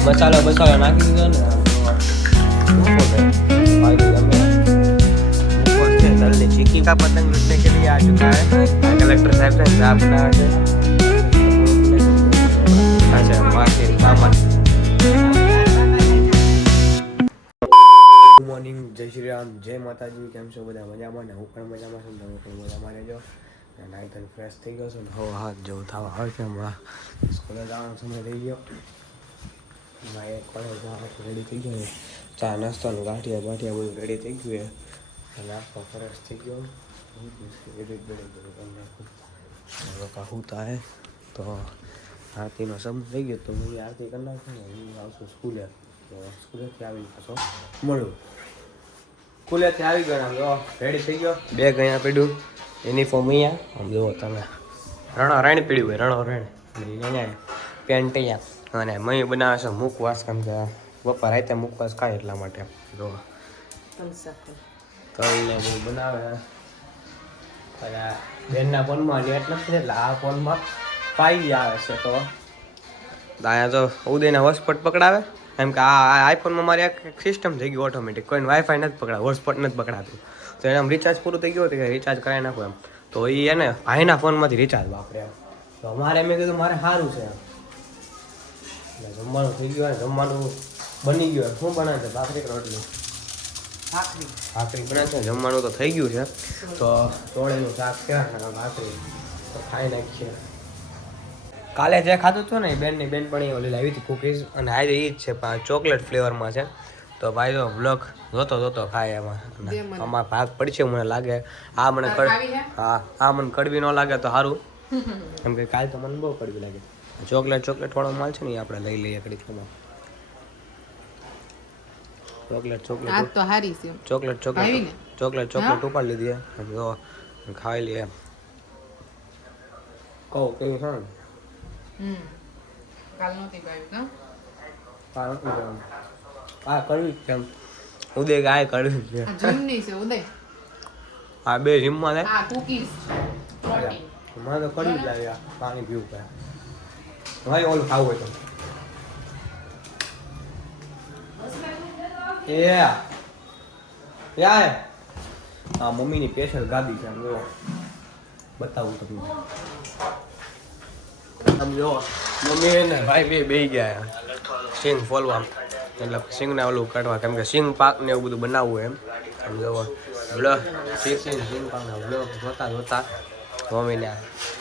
મસાલો નાખી દીધો ने चिक्की का पतंग लूटने के लिए आ चुका है कलेक्टर साहब ने हिसाब बनाया है अच्छा मार्केट सामान गुड मॉर्निंग जय श्री राम जय माताजी केम છો બધા મજામાં ને હું પણ મજામાં છું તમે પણ મજામાં રહેજો નાઈ તો ફ્રેશ થઈ ગયો છું હવે હાથ જો થાવા હર છે હમણાં સ્કૂલે જવાનો સમય થઈ ગયો ભાઈ કોલેજ જવા રેડી થઈ ગયો ચા નાસ્તો ને ગાંઠિયા બધું રેડી થઈ ગયું અને आपका फ्रेश થઈ ગયો એડિટ का होता है तो आरती નો સમય થઈ ગયો તો હું આરતી કરી નાખું ને હું આવશું સ્કૂલે તો સ્કૂલેથી આવીને પાછો મળું સ્કૂલેથી આવી ગયો રેડી થઈ ગયો બેગ અહીંયા પડ્યું યુનિફોર્મ અહીંયા આમ જુઓ તમે રણો પડ્યું હોય રણો અહીંયા પેન્ટ અહીંયા અને મમ્મી બનાવે છે મુખવાસ કેમ કે બપોર રાતે મુખવાસ ખાય એટલા માટે જો કરીને બધું બનાવે અને બેનના ફોનમાં નેટ નથી એટલે આ ફોનમાં 5G આવે છે તો અહીંયા તો ઉદયના હોટસ્પોટ પકડાવે એમ કે આ આઈફોનમાં મારી એક સિસ્ટમ થઈ ગઈ ઓટોમેટિક કોઈને વાઈફાઈ નથી પકડાતું હોટસ્પોટ નથી પકડાતું તો એને આમ રિચાર્જ પૂરું થઈ ગયું હતું કે રિચાર્જ કરાવી નાખું એમ તો એ એને ભાઈના ફોનમાંથી રિચાર્જ વાપરે એમ તો અમારે મેં કીધું મારે સારું છે એમ એટલે જમવાનું થઈ ગયું જમવાનું બની ગયું શું બનાવે છે ભાખરી રોટલી ભાખરી બનાવે છે જમવાનું તો થઈ ગયું છે તો ચોળીનું શાક છે ભાખરી તો ખાઈ નાખીએ કાલે જે ખાધું હતું ને બેનની બેન પણ ઓલી લાવી હતી કુકીઝ અને આજે એ જ છે પણ ચોકલેટ ફ્લેવરમાં છે તો ભાઈ તો બ્લોગ જોતો ખાય એમાં આમાં ભાગ પડશે મને લાગે આ મને હા આ મને કડવી ન લાગે તો સારું કેમ કે કાલે તો મને બહુ કડવી લાગે ચોકલેટ વાળો માલ છે ને એ આપણે લઈ લઈએ કડીકમાં ચોકલેટ ઉપાડી લીધી જો ખાઈ લઈએ કહું કેવી છે આ કરવી કેમ ઉદય ગાય કરવી છે હા બે જીમમાં મને તો કરવી લાગે પાણી પીવું પડે ભાઈ ઓલું ખાવું હોય તો યાર હા મમ્મીની સ્પેશિયલ ગાદી છે આમ જો બતાવું તમને આમ જો મમ્મી ને ભાઈ બે ગયા સિંગ ફોલવા એટલે સિંગને ઓલું કાઢવા કેમ કે સિંગ પાક ને એવું બધું બનાવવું એમ આમ જો બ્લોગ સિંગ પાકના બ્લોગ જોતા મમ્મીને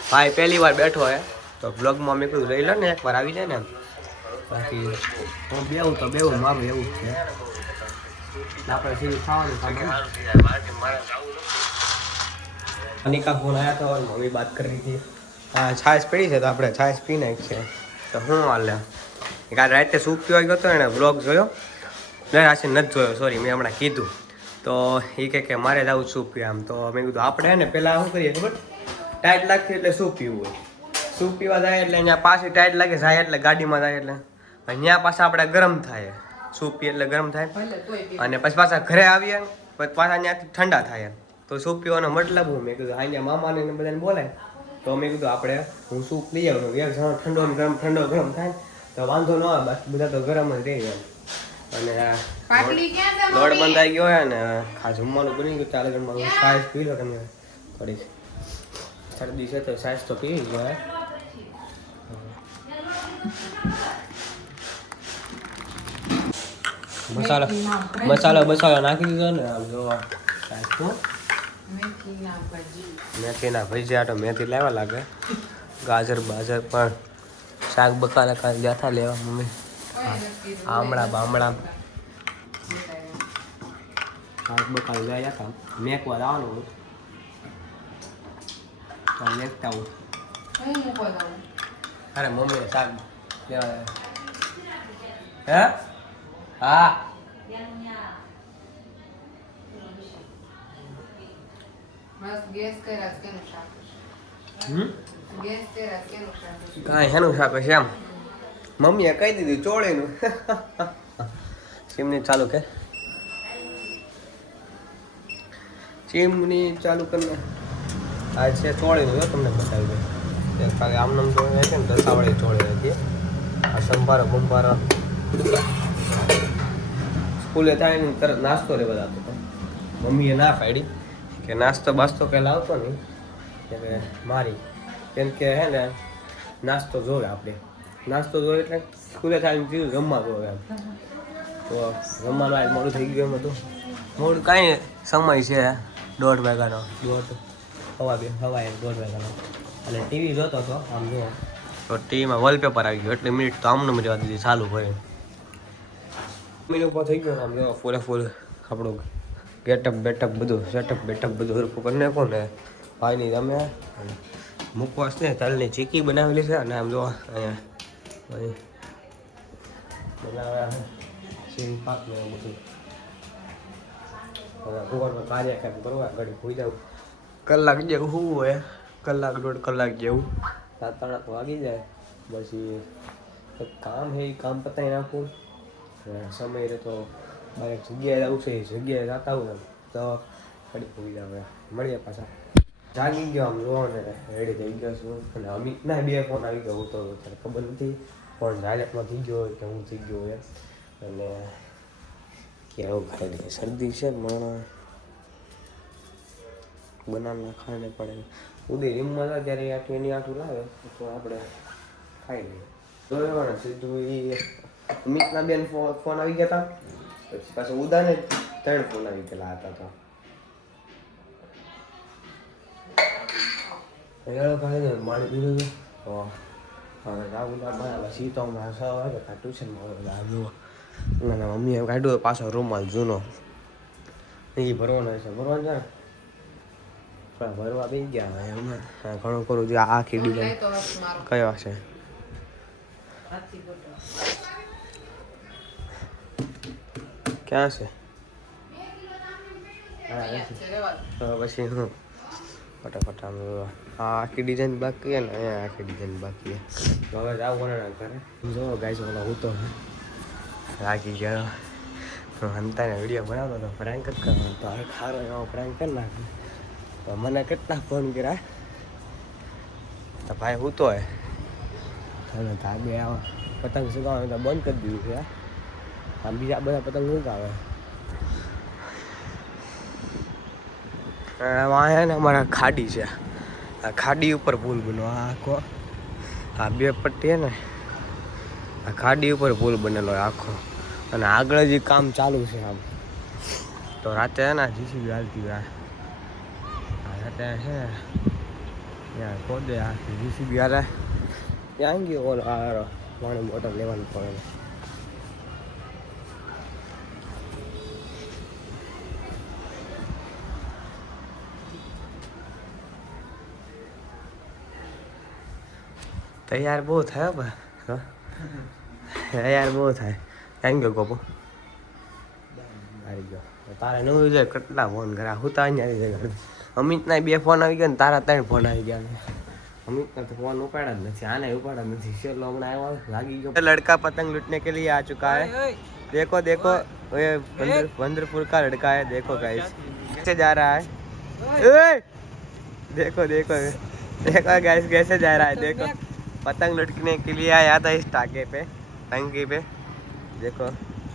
ભાઈ પહેલી વાર બેઠો હે તો બ્લોગમાં મેં કીધું રહી લે ને એકવાર આવી જાય ને બાકી હું બેવું મારું એવું જ છે આપણે સીધું ખાવાનું અનિકા ફોન આવ્યા તો મમ્મી વાત કરી રહી હતી હા છાશ પડી છે તો આપણે છાશ પી નાખીએ તો હું હાલે કાલે રાતે સૂપ પીવા ગયો હતો એને બ્લોગ જોયો રાશિ નથી જોયો સોરી મેં હમણાં કીધું તો એ કે મારે જ આવું સૂપ પીવા આમ તો મેં કીધું આપણે ને પહેલાં શું કરીએ ખબર ટાઈટ લાગતી એટલે સૂપ પીવું હોય સૂપ પીવા જાય એટલે અહીંયા પાછી ટાઈટ લાગે જાય એટલે ગાડીમાં જાય એટલે અહીંયા પાછા આપણે ગરમ થાય સૂપ પીએ એટલે ગરમ થાય અને પછી પાછા ઘરે આવીએ પછી પાછા ત્યાંથી ઠંડા થાય તો સૂપ પીવાનો મતલબ હું મેં કીધું અહીંયા મામાને બધાને બોલાય તો મેં કીધું આપણે હું સૂપ લઈ આવું એક જણો ઠંડો ગરમ થાય તો વાંધો ન આવે બાકી બધા તો ગરમ જ રહી જાય અને દોડ બંધાઈ ગયો હોય ને ખાસ જમવાનું બની ગયું ચાલે જમવાનું સાઈઝ પી લો તમે થોડીક શરદી છે તો સાઈઝ તો પી ગયો મસાલો નાખી દીધો ને આમ જો મેથીના ભજીયા તો મેથી લેવા લાગે ગાજર બાજર પણ શાક બકાલા કાલે જાતા લેવા મમ્મી આમળા બામળા શાક બકાલા લઈ જતા મેકવા આવવાનું તો મેકતા હું અરે મમ્મીને શાક લેવા હે હા કાંઈ હેનું શાક છે એમ મમ્મીએ કહી દીધું ચોળીનું ચીમની ચાલુ કે ચીમની ચાલુ કરીને આ છે ચોળીનું તમને બતાવી દઉં ખાલી આમનામ તો છે ને દસાવાળી ચોળે હતી આ સંભારો બંભારો સ્કૂલે થાય ને તરત નાસ્તો લેવા જતો હતો મમ્મીએ ના પાડી કે નાસ્તો બાસ્તો પહેલાં આવતો નહીં એટલે મારી કેમ કે હે ને નાસ્તો જોવે આપણે નાસ્તો જોવે એટલે સ્કૂલે થાય કીધું જમવા જોવે એમ તો જમવાનું આજ મોડું થઈ ગયું એમ હતું મોડું કાંઈ સમય છે 1:30 વાગ્યાનો 1:30 1:30 વાગ્યાનો અને ટીવી જોતો હતો આમ જો તો ટીવીમાં વોલપેપર આવી ગયો એટલે મિનિટ તો આમને મજા દીધી ચાલુ હોય મિનિટ ઉપર થઈ ગયો આમ જો ફૂલે ફૂલ આપણું ગેટઅપ બેટઅપ બધું સેટઅપ બેટઅપ બધું હરખું કરી નાખો ને ભાઈની તમે મુખવાસ ને તલની ચીકી બનાવેલી છે અને આમ જો અહીંયા બનાવ્યા સીન પાક ને એવું બધું ભગવાનમાં કાર્યક્રમ કરવા ઘડી હોઈ જાવ કલાક જેવું શું હોય 1-1.5 કલાક જેવું 7-8 વાગી જાય પછી કામ છે એ કામ પતાવી નાખું સમય રહે તો બારે જગ્યાએ જવું છે જગ્યાએ જતા આવું ને તો ઘડી હોઈ જાવ મળીએ પાછા જાગી ગયો આમ જોવો ને રેડી થઈ ગયો છું અને અમિતના 2 ફોન આવી ગયો હું તો ત્યારે ખબર નથી ફોન ડાયરેક્ટમાં થઈ ગયો હોય કે હું થઈ ગયો હોય અને કેવું ખાઈ લઈએ શરદી છે પણ બનાવના ખાને પડે ઉદય રીમમાં હતા ત્યારે એની આઠું લાવે તો આપણે ખાઈ લઈએ જોવાના સીધું એ અમિતના 2 ફોન આવી ગયા હતા પછી પાછું ઉદાને 3 ફોન આવી ગયેલા હતા તો માણી પીધું તો સીતોમાં ટ્યુશનમાં આવ્યો અને મમ્મીએ કાઢ્યો પાછો રૂમાલ જૂનો એ ભરવાનો છે ભરવાનો છે ને ભરવા બી ગયા એમાં ઘણું કરું છું આખી ડિઝાઇન કયો છે ક્યાં છે પછી હું ફટાફટ આમ આખી ડિઝાઇન બાકી છે ને અહીંયા આખી ડિઝાઇન બાકી છે હવે જાવ કોને ઘરે જો ગાઈસ ઓલા હું તો રાખી ગયો હંતાને વિડીયો બનાવતો હતો પ્રેન્ક જ કરવાનો તો હવે ખારો એવો પ્રેન્ક કરી નાખ્યો તો મને કેટલા ફોન કર્યા તો ભાઈ હું તો હે અને ધાબે આવા પતંગ ચગાવવાનું તો બંધ કરી દીધું છે આમ બીજા બધા પતંગ ચગાવે વાંહે ને અમારા ખાડી છે આ ખાડી ઉપર પુલ બનો આખો આ 2 પટ્ટી હે ને આ ખાડી ઉપર પુલ બનેલો આખો અને આગળ જે કામ ચાલુ છે આમ તો રાતે હે ને જીસીબી હાલતી હોય રાતે છે ત્યાં ખોદે આખી જીસીબી હાલે ત્યાં ગયો ઓલો આ પાણી બોટલ લેવાનું પડે તૈયાર બહુ થાય બા યાર બહુ થાય ક્યાં ગયો ગોપો આવી ગયો તારે નવું જાય કેટલા ફોન કર્યા હું તો અહીંયા આવી જાય અમિતના 2 ફોન આવી ગયા ને તારા 3 ફોન આવી ગયા અમિતના તો ફોન ઉપાડ્યા જ નથી આને ઉપાડ્યા નથી ચલો હમણાં આવ્યો લાગી ગયો लड़का पतंग लूटने के लिए आ चुका है देखो देखो ये वंदरपुर का लड़का है देखो गाइस कैसे जा रहा है देखो देखो देखो गाइस कैसे जा रहा है देखो पतंग लूटने के लिए आया था इस टाके पे टंकी पे देखो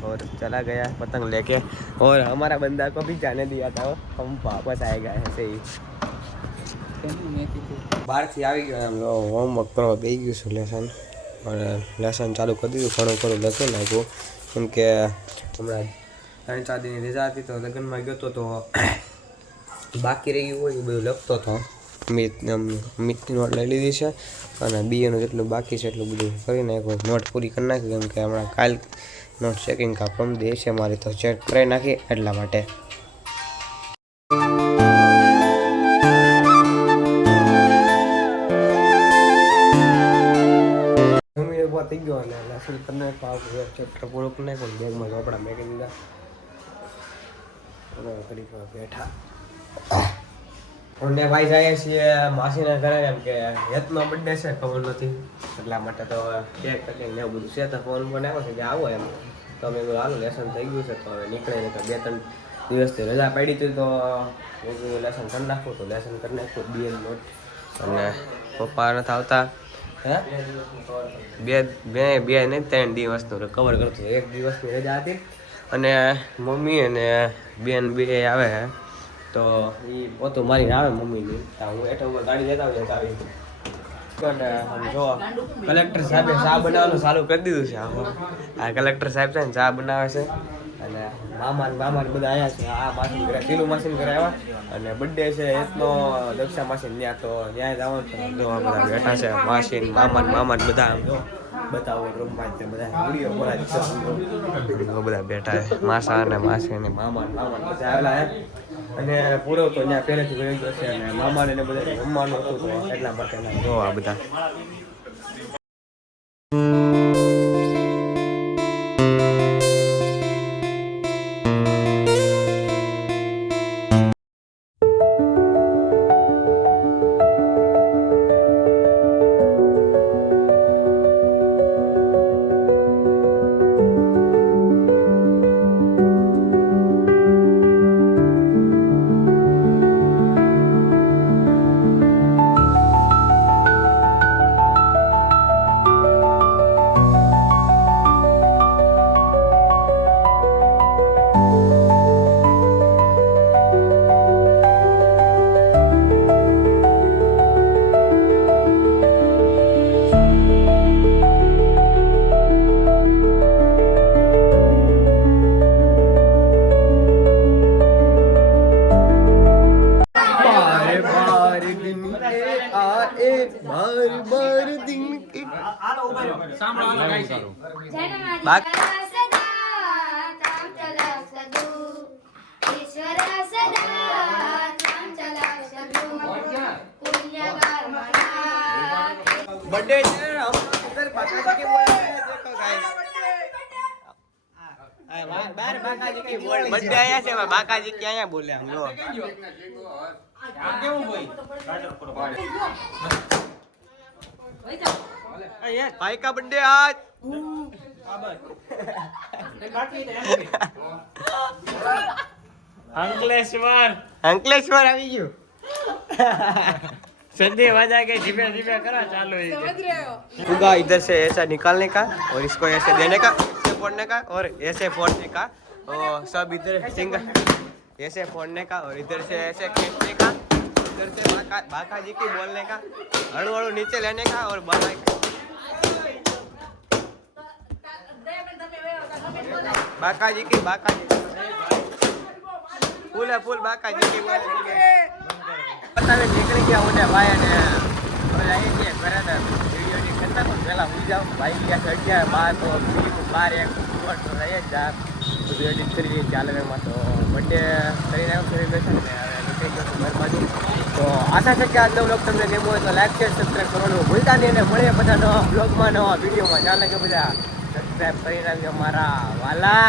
और चला गया पतंग लेके और हमारा बंदा को भी जाने दिया था हम वापस आएगा ऐसे ही बाहर से आ गया हम लोग होमवर्क करवा બે ગયું છું લેસન અને લેસન ચાલુ કરી દીધું ઘણું ખરું લખી નાખ્યું કેમ કે હમણાં 3-4 દિનની રજા હતી તો લગ્નમાં ગયો તો બાકી રહી ગયું હોય એ બધું લખતો હતો મિતની નોટ લઈ લીધી છે અને બીએનું જેટલું બાકી છે એટલું બધું કરી નાખ્યું નોટ પૂરી કરી નાખી કેમ કે હમણાં કાલ નોટ ચેકિંગ કાપમ દે છે મારી તો ચેક કરી નાખી એટલા માટે થઈ ગયો અને લેસન કરીને ચેપ્ટર પૂરો કરી નાખ્યો બેગમાં ચોપડા મેકી દીધા ઘડી બેઠા અને ભાઈ જાય છીએ માસીના ઘરે એમ કે હેતનો બર્થડે છે ખબર નથી એટલા માટે તો કેક કટિંગ ને એવું બધું છે તો ફોન આવ્યો છે કે આવો એમ તો અમે હાલો લેસન થઈ ગયું છે તો હવે નીકળે તો 2-3 દિવસથી રજા પડી હતી તો લેસન કરી નાખું તો લેસન કરી નાખ્યું બીએન નોટ અને પપ્પા નથી આવતા. હે બે બે બે નહીં 3 દિવસનું કવર કરતું. 1 દિવસની રજા હતી અને મમ્મી અને બેન બે આવે છે તો એ પોતું મારીને આવે મમ્મીની. હું એટલે ઉપર ગાડી લેતા આવીએ આવી. અને જો કલેક્ટર સાહેબે ચા બનાવવાનું ચાલુ કરી દીધું છે. આ કલેક્ટર સાહેબ છે ને ચા બનાવે છે અને મામા બધા આવ્યા છે. આ માસીન ઘરે ટીલું માસીન ઘરે આવ્યા અને બર્થડે છે એટલો દક્ષા માસીન ત્યાં તો ત્યાં જવાનું છે. જો બધા બેઠા છે માસીન મામા બધા આમ જો બતાવો રૂમમાં જ બધા વિડીયો બોલાવી બધા બેઠા છે. માસા અને માસી અને મામા બધા આવેલા હે અને પૂરો તો ત્યાં પહેલેથી વહી ગયો છે અને મામાને બધા જમવાનું હતું તો એટલા માટે જો આ બધા बर्थडे हम इधर बाका जी के बोल रहे हैं देखो गाइस बार बाका जी के बोल बर्थडे आया છે बाका जी के आया बोले हम लोग केવું ભાઈ यार भाई का बर्थडे आज अंकलेश्वर આવી ગયું संधि बजा के धीमे धीमे करा चालू है समझ रहे हो पूगा इधर से ऐसा निकालने का और इसको ऐसे देने का ऐसे फोड़ने का और ऐसे फोड़ने का और सब इधर सिंगल ऐसे फोड़ने का और इधर से ऐसे खींचने का इधर से बाका जी की बोलने का अड़ू अड़ू नीचे लेने का और बाका जी की फूल है फूल बाका जी की बतावे નીકળી ગયા ઓને ભાઈ અને હવે આવી ગયા ઘરે તો વિડીયોની કરતા પણ પહેલાં હું જાઉં ભાઈ ગયા છે 11 12 તો બાર એક તો રહી જ જા બધું એડિટ કરી ચાલે એમાં તો બર્થડે કરીને આવ્યો સેલિબ્રેશન ને હવે નીકળી ગયો ઘર બાજુ તો આશા છે કે આજનો બ્લોગ તમને ગમ્યો હોય તો લાઈક શેર સબસ્ક્રાઈબ કરવાનું ભૂલતા નહીં અને મળીએ બધા નવા બ્લોગમાં નવા વિડીયોમાં ચાલે કે બધા સબસ્ક્રાઈબ કરીને આવ્યો મારા વાલા